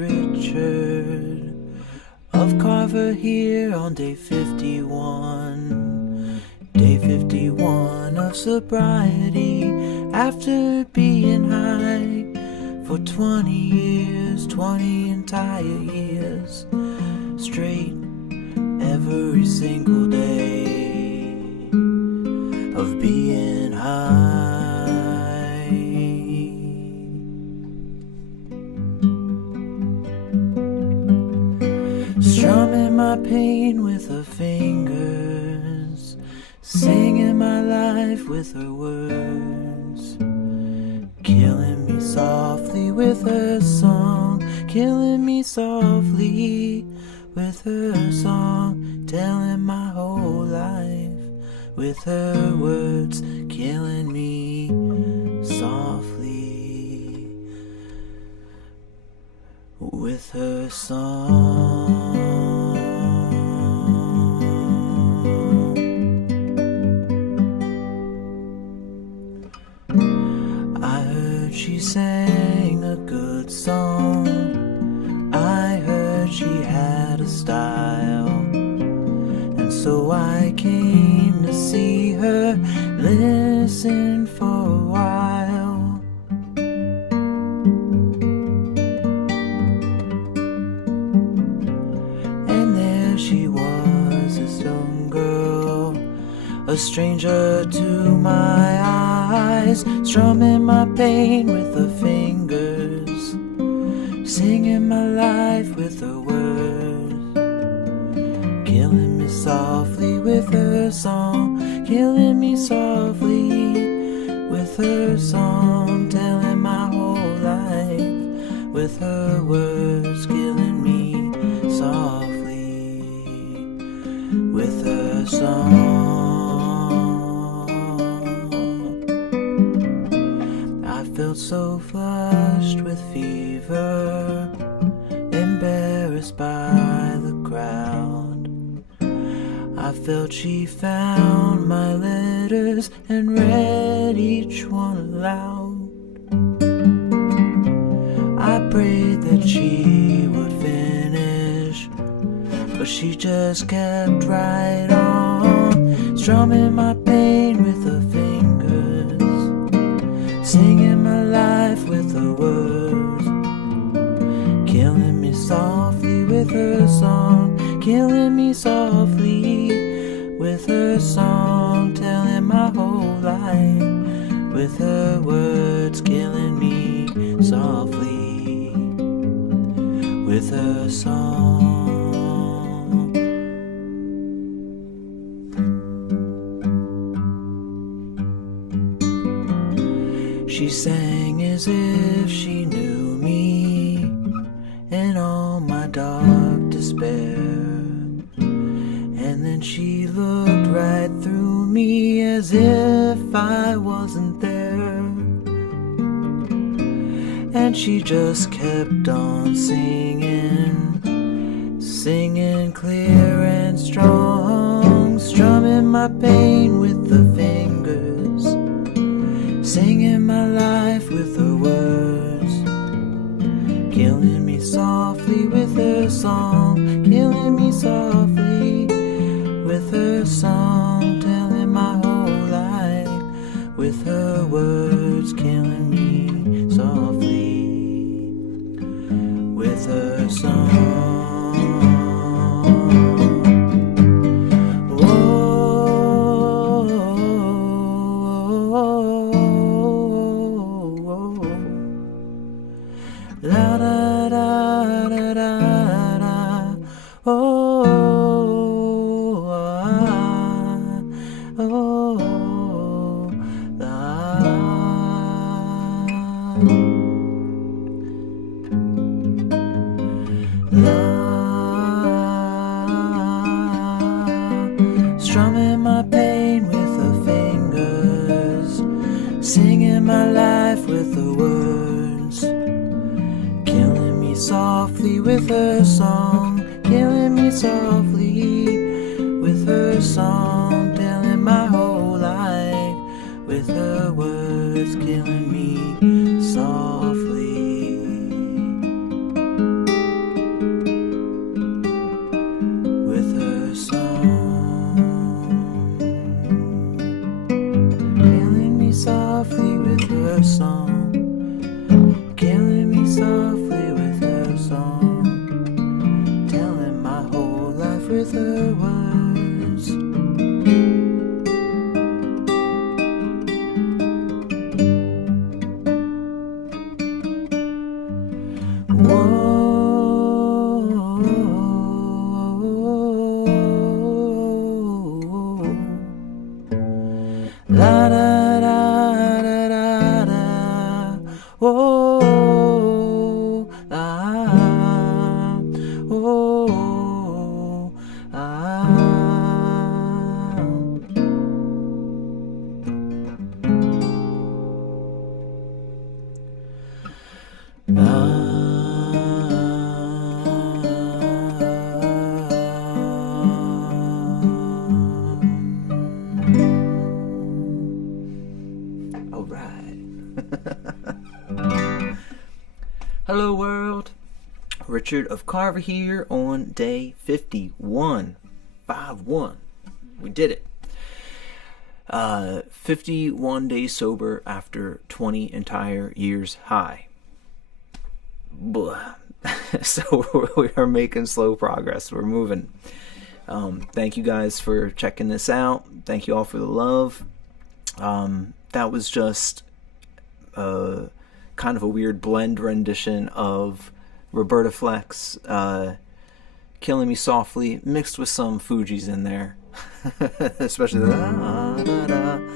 Richard of Carver here on day 51. Day 51 of sobriety after being high for 20 years, 20 entire years straight, every single day of being high. Strumming my pain with her fingers, singing my life with her words, killing me softly with her song, killing me softly with her song, telling my whole life with her words, killing me softly with her song. I heard she sang a good song, I heard she had a style, and so I came to see her, listen for a while. And there she was, this young girl, a stranger to my eyes, strumming my pain with her fingers, singing my life with her words, killing me softly with her song, killing me softly with her song, telling my whole life with her words, killing me softly with her song. I felt so flushed with fever, embarrassed by the crowd. I felt she found my letters and read each one aloud. I prayed that she would finish, but she just kept right on, strumming my pain with her fingers, singing my life with her words, killing me softly with her song, killing me softly with her song, telling my whole life with her words, killing me softly with her song. She sang as if she knew me and all my dark despair, and then she looked right through me as if I wasn't there, and she just kept on singing, singing clear and strong, strumming my pain with the fingers, singing my life with her words, killing me softly with her song, killing me softly with her song, telling my whole life with her words, killing me softly with her song. La da da da da da, oh, ah, oh, la. La, strumming my pain with her fingers, singing my life with her words, killing me softly with her song, killing me softly with her song, telling my whole life with her words, killing me softly La da da da da da. Oh, ah, oh, ah. All right. Hello world. Richard of Carver here on day 51. 5-1. We did it. 51 days sober after 20 entire years high. Blah. So we are making slow progress. We're moving. Thank you guys for checking this out. Thank you all for the love. That was just kind of a weird blend rendition of Roberta Flack's Killing Me Softly, mixed with some Fugees in there. Especially the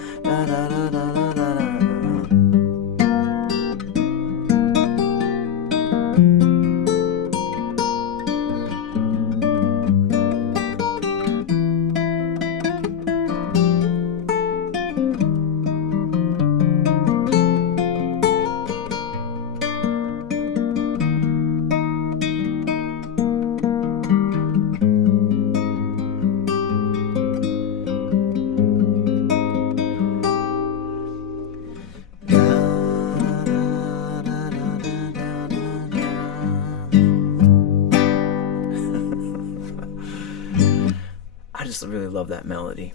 I just really love that melody.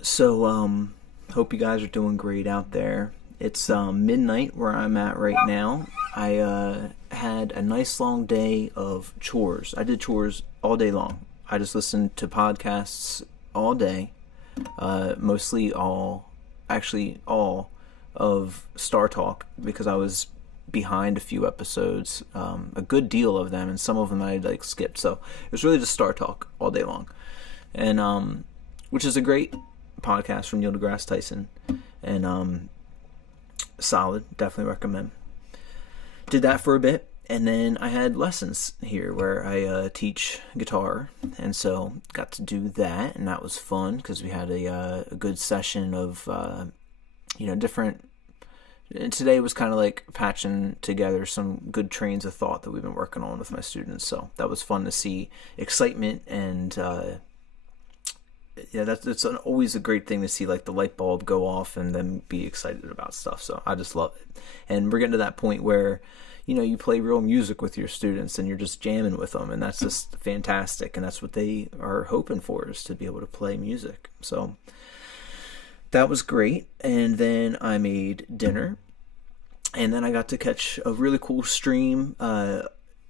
So, hope you guys are doing great out there. It's midnight where I'm at right now. I had a nice long day of chores. I did chores all day long. I just listened to podcasts all day. Mostly all of Star Talk, because I was behind a few episodes, a good deal of them, and some of them I skipped. So it was really just Star Talk all day long. And which is a great podcast from Neil deGrasse Tyson, and solid, definitely recommend. Did that for a bit, and then I had lessons here where I teach guitar, and so got to do that, and that was fun because we had a good session of different. And today was kind of like patching together some good trains of thought that we've been working on with my students, so that was fun to see excitement and. That's always a great thing to see, like the light bulb go off and then be excited about stuff. So I just love it. And we're getting to that point where, you play real music with your students and you're just jamming with them, and that's just fantastic. And that's what they are hoping for, is to be able to play music. So that was great. And then I made dinner, and then I got to catch a really cool stream.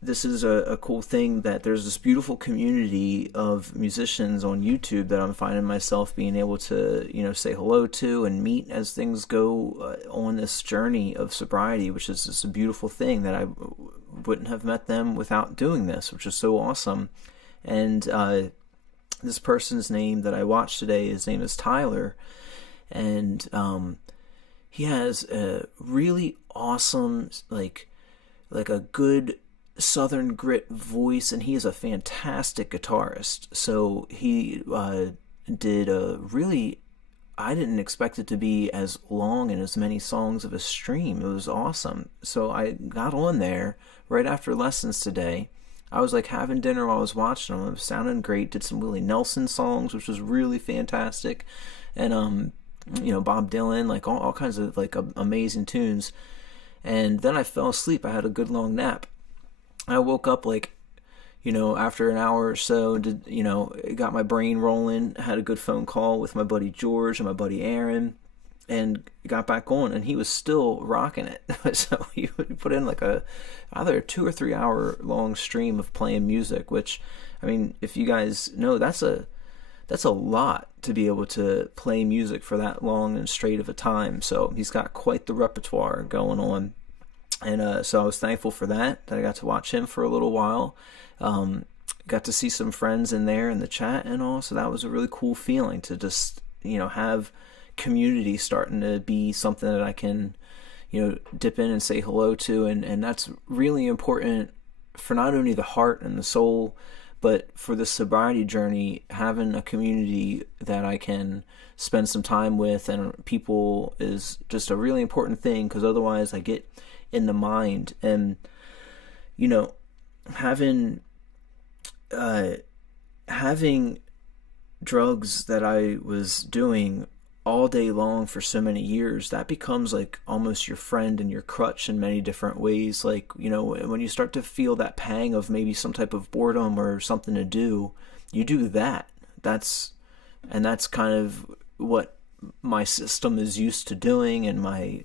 This is a cool thing, that there's this beautiful community of musicians on YouTube that I'm finding myself being able to, say hello to and meet as things go on this journey of sobriety, which is just a beautiful thing that I wouldn't have met them without doing this, which is so awesome. And this person's name that I watched today, his name is Tyler, and he has a really awesome, like a good Southern grit voice, and he is a fantastic guitarist. So he did a really, I didn't expect it to be as long and as many songs of a stream. It was awesome. So I got on there right after lessons today. I was having dinner while I was watching them. It was sounding great. Did some Willie Nelson songs, which was really fantastic, and Bob Dylan, all kinds of amazing tunes. And then I fell asleep. I had a good long nap. I woke up after an hour or so, got my brain rolling, had a good phone call with my buddy George and my buddy Aaron, and got back on, and he was still rocking it. So he put in either a 2 or 3 hour long stream of playing music, which, I mean, if you guys know, that's a lot to be able to play music for that long and straight of a time. So he's got quite the repertoire going on. And so I was thankful for that I got to watch him for a little while. Got to see some friends in there in the chat and all, so that was a really cool feeling to just, have community starting to be something that I can, dip in and say hello to. And that's really important for not only the heart and the soul, but for the sobriety journey. Having a community that I can spend some time with and people is just a really important thing, because otherwise I get in the mind. And having drugs that I was doing all day long for so many years, that becomes like almost your friend and your crutch in many different ways. Like, when you start to feel that pang of maybe some type of boredom or something to do, you do that. That's kind of what my system is used to doing, and my,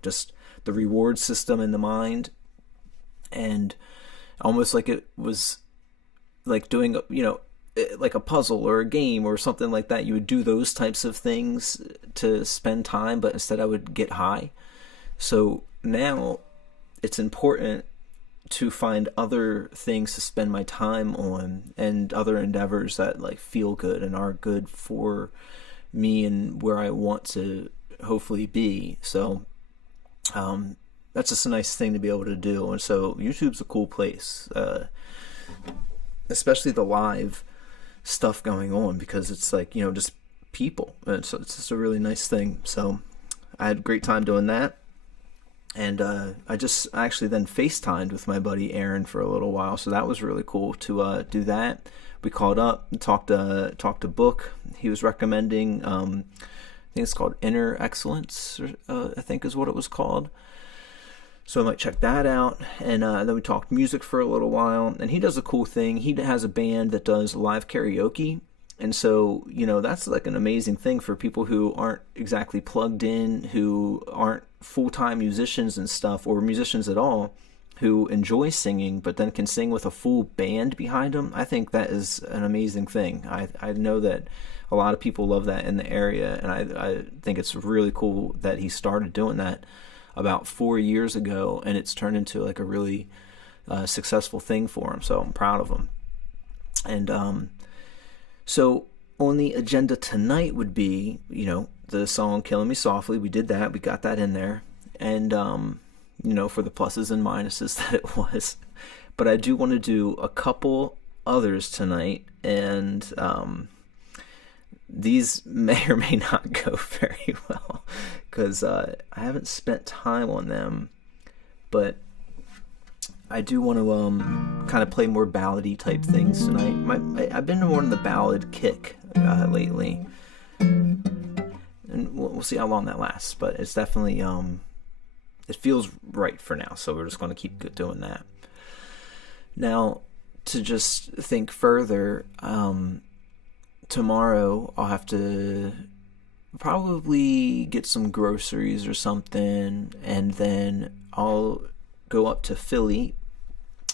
just the reward system in the mind. And almost like it was like doing, like a puzzle or a game or something like that. You would do those types of things to spend time, but instead I would get high. So now it's important to find other things to spend my time on, and other endeavors that like feel good and are good for me and where I want to hopefully be. So that's just a nice thing to be able to do. And so YouTube's a cool place, especially the live stuff going on, because it's like, just people, and so it's just a really nice thing. So I had a great time doing that. And I actually then FaceTimed with my buddy Aaron for a little while, so that was really cool to do that. We called up and talked a book he was recommending. I think it's called Inner Excellence, I think is what it was called. So I might check that out. And then we talked music for a little while. And he does a cool thing. He has a band that does live karaoke. And so, that's like an amazing thing for people who aren't exactly plugged in, who aren't full-time musicians and stuff, or musicians at all, who enjoy singing, but then can sing with a full band behind them. I think that is an amazing thing. I know that a lot of people love that in the area. And I think it's really cool that he started doing that about 4 years ago, and it's turned into like a really successful thing for him. So I'm proud of him. And so on the agenda tonight would be, the song Killing Me Softly. We did that. We got that in there. And, for the pluses and minuses that it was. But I do want to do a couple others tonight. And these may or may not go very well, because I haven't spent time on them. But I do want to kind of play more ballady type things tonight. I've been more on the ballad kick lately, and we'll see how long that lasts. But it's definitely it feels right for now, so we're just going to keep doing that. Now, to just think further, tomorrow I'll have to probably get some groceries or something, and then I'll go up to Philly.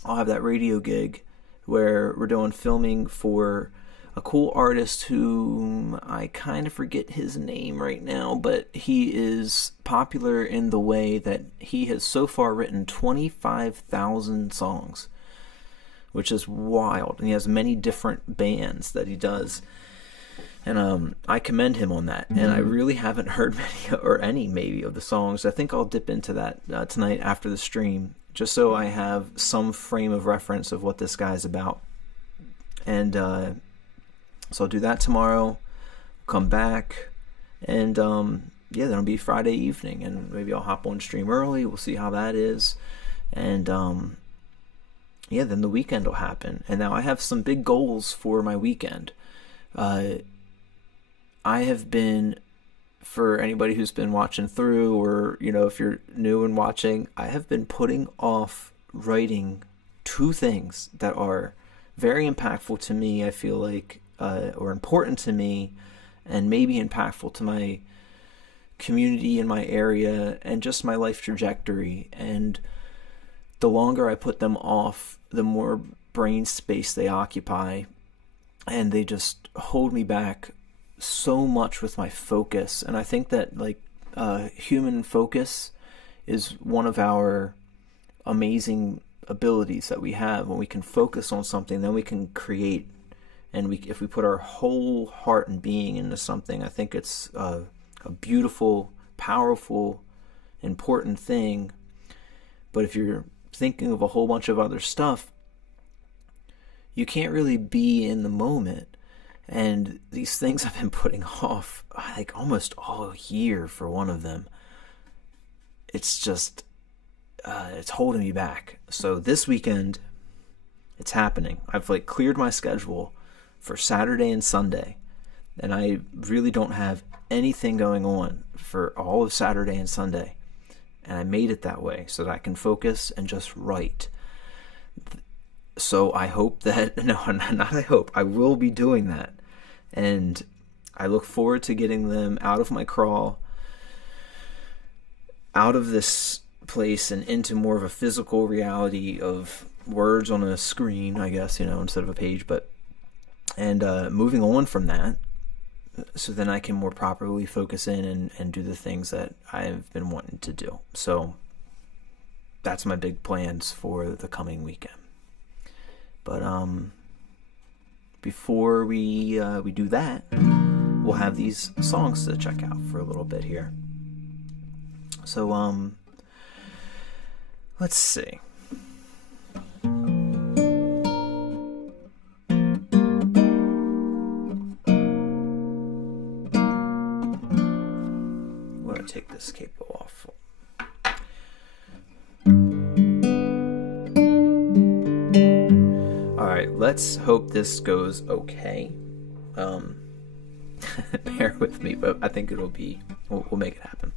I'll have that radio gig where we're doing filming for a cool artist whom I kind of forget his name right now, but he is popular in the way that he has so far written 25,000 songs, which is wild. And he has many different bands that he does. And I commend him on that. And I really haven't heard many or any maybe of the songs. I think I'll dip into that tonight after the stream, just so I have some frame of reference of what this guy's about. And so I'll do that tomorrow, come back, and then it'll be Friday evening, and maybe I'll hop on stream early. We'll see how that is. And then the weekend will happen. And now I have some big goals for my weekend. I have been, for anybody who's been watching through, or, if you're new and watching, I have been putting off writing two things that are very impactful to me, I feel like, or important to me, and maybe impactful to my community in my area and just my life trajectory. And the longer I put them off, the more brain space they occupy, and they just hold me back so much with my focus. And I think that human focus is one of our amazing abilities that we have. When we can focus on something, then we can create. And if we put our whole heart and being into something, I think it's a beautiful, powerful, important thing. But if you're thinking of a whole bunch of other stuff, you can't really be in the moment. And these things I've been putting off like almost all year for one of them. It's just, it's holding me back. So this weekend, it's happening. I've like cleared my schedule for Saturday and Sunday. And I really don't have anything going on for all of Saturday and Sunday. And I made it that way so that I can focus and just write. So I hope that, no, not I hope, I will be doing that. And I look forward to getting them out of my crawl, out of this place and into more of a physical reality of words on a screen, I guess, instead of a page, and moving on from that, so then I can more properly focus in and do the things that I've been wanting to do. So that's my big plans for the coming weekend. But before we do that, we'll have these songs to check out for a little bit here. So let's see. I'm gonna take this capo off. Let's hope this goes okay. Bear with me, but I think it'll be, we'll make it happen.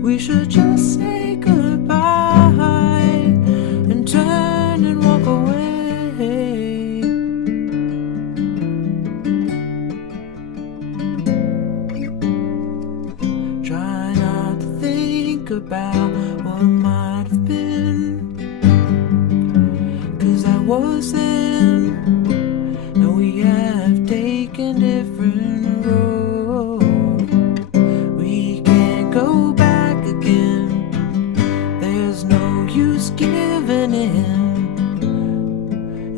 We should just say goodbye. think about what might have been. 'Cause I was then, and we have taken different roads. We can't go back again. There's no use giving in,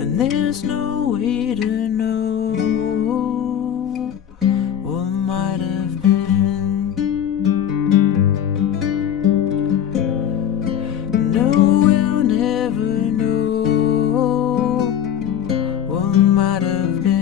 and there's no way to know what might have been. No, we'll never know what might have been.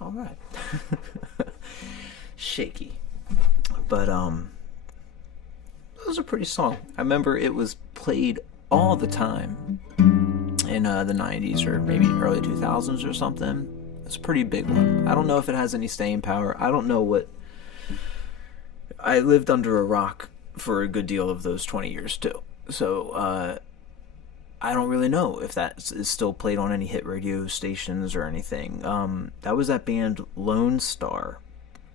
All right. Shaky. But that was a pretty song. I remember it was played all the time in the 90s or maybe early 2000s or something. It's a pretty big one. I don't know if it has any staying power. I don't know what... I lived under a rock for a good deal of those 20 years too. So I don't really know if that is still played on any hit radio stations or anything. That was that band Lone Star.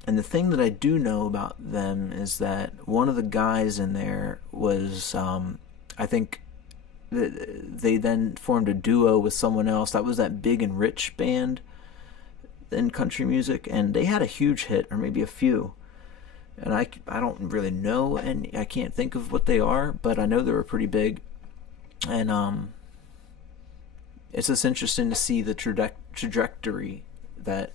And the thing that I do know about them is that one of the guys in there was, I think, they then formed a duo with someone else. That was that Big and Rich band in country music. And they had a huge hit, or maybe a few. And I don't really know, and I can't think of what they are, but I know they were pretty big. And it's just interesting to see the trajectory that,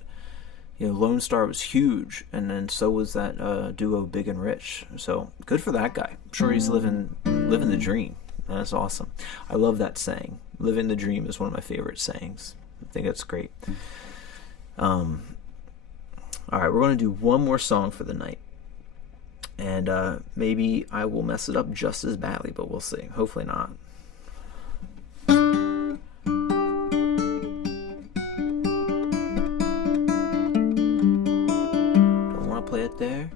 you know, Lone Star was huge, and then so was that duo Big and Rich. So good for that guy. I'm sure he's living the dream. That's awesome. I love that saying. Living the dream is one of my favorite sayings. I think that's great. All right, we're going to do one more song for the night. And maybe I will mess it up just as badly, but we'll see. Hopefully not. Don't want to play it there.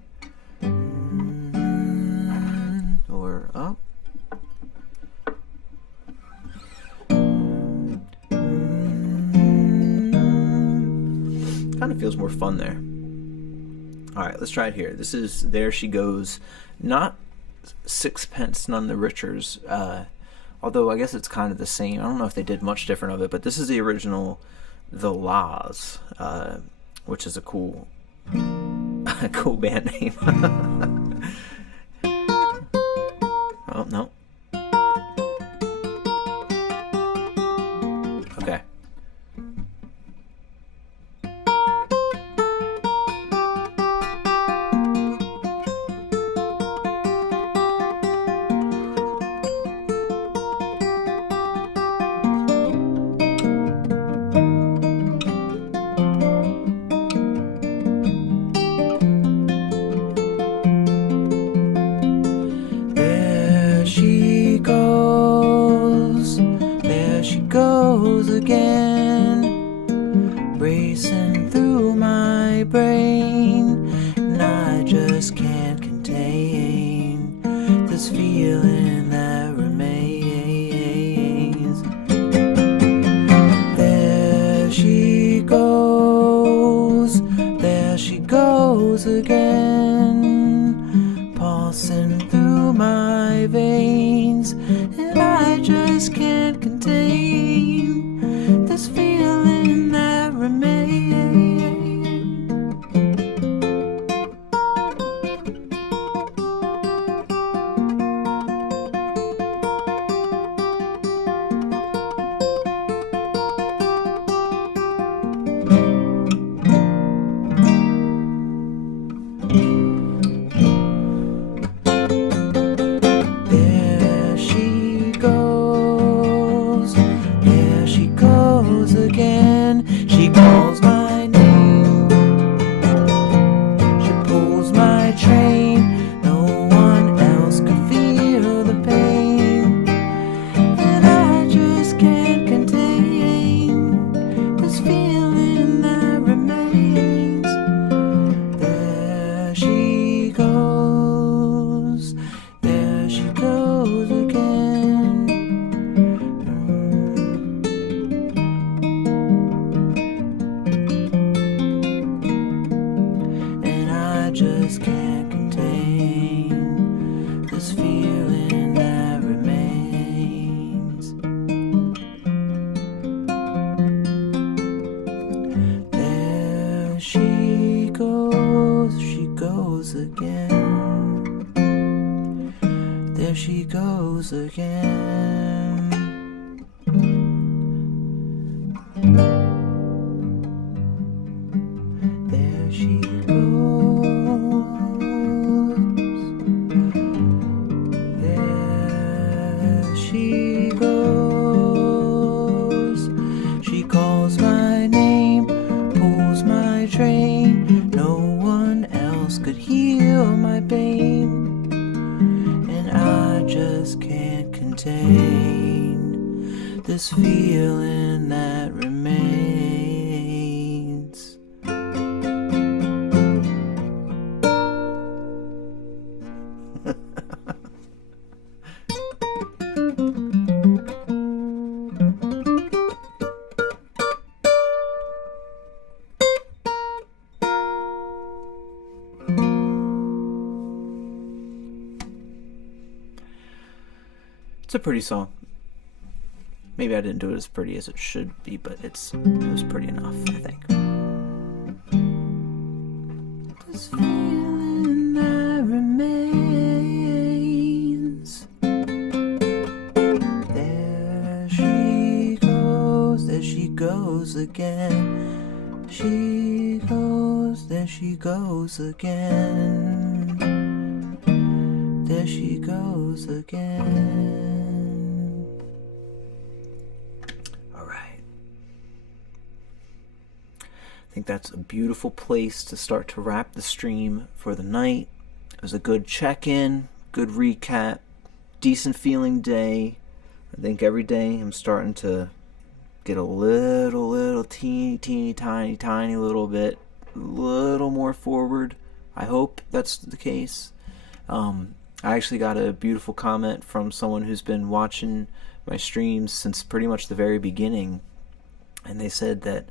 Or up. Kind of feels more fun there. Alright, let's try it here. This is There She Goes. Not Sixpence None the Richer's. Although I guess it's kind of the same. I don't know if they did much different of it, but this is the original The Laws, which is a cool cool band name. Oh, no. Okay. Again, racing through my brain, and I just can't contain this feeling that remains. There she goes again, pulsing through my veins, and I just can't contain this feeling that remains. she goes again. There she goes. There she goes. She calls my name, pulls my train. No one else could heal my pain. And I just can't contain this feeling that remains. It's a pretty song. Maybe I didn't do it as pretty as it should be, but it was pretty enough, I think. This feeling that remains. There she goes again. She goes, there she goes again. There she goes again. I think that's a beautiful place to start to wrap the stream for the night. It was a good check-in, good recap, decent feeling day. I think every day I'm starting to get a little teeny tiny little bit, a little more forward. I hope that's the case. I actually got a beautiful comment from someone who's been watching my streams since pretty much the very beginning, and they said that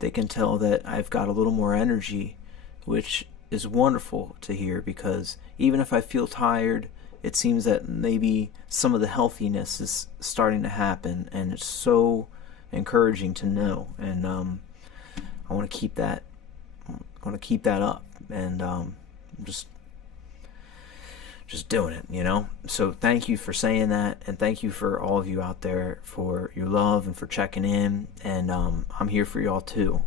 they can tell that I've got a little more energy, which is wonderful to hear, because even if I feel tired, it seems that maybe some of the healthiness is starting to happen, and it's so encouraging to know. And I want to keep that. I want to keep that up, and just doing it, you know. So thank you for saying that, and thank you for all of you out there for your love and for checking in. And I'm here for y'all too,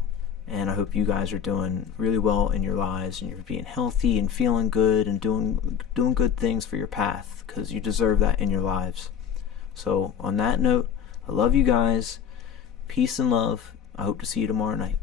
and I hope you guys are doing really well in your lives, and you're being healthy and feeling good and doing good things for your path, because you deserve that in your lives. So on that note, I love you guys. Peace and love. I hope to see you tomorrow night.